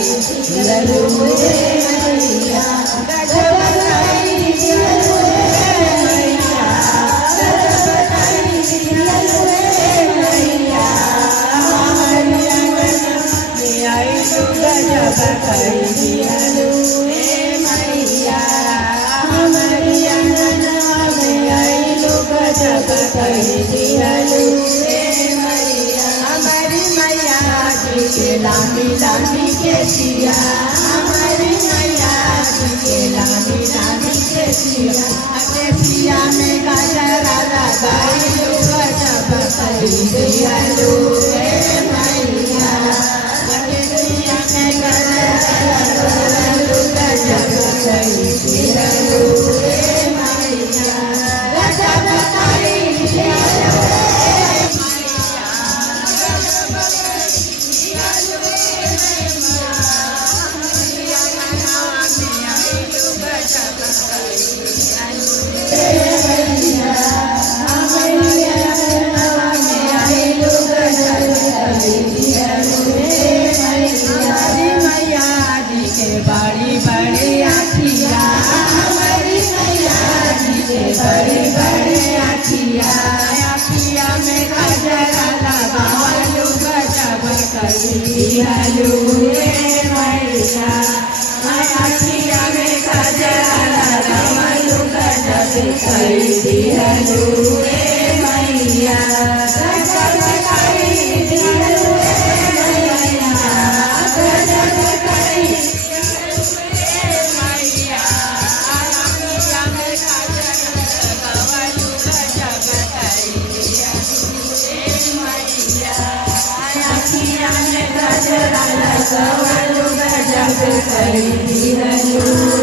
दिहलु रे मैया गजब कई दिहलु रे मैया गजब कई दिहलु रे मैया हमारी अंगना में आइलु गजब कई दिहलु रे मैया हमारी अंगना में आइलु गजब कई दिहलु रे मैया हमारी मैया जी के लामी लामी के सिया हमारी मैया जी के लामी लामी के सिया में गजरा लगाइलु गजब कई दिहलु रे मैया के सिया में गजरा लगाइलु गजब कई दिहलु रे मैया गजब कई दिहलु बड़ी बड़ी आखिया हमारी मैया जी के बड़ी बड़ी आखिया आखिया में गजरा लगावलु गजब कई दिहलु रे मैया आखिया में गजरा लगावलु गजब कई दिहलु रे मैया गजब कई दिहलु रे मैया गजब कई गजरा लगावलु गजब कई दिहलु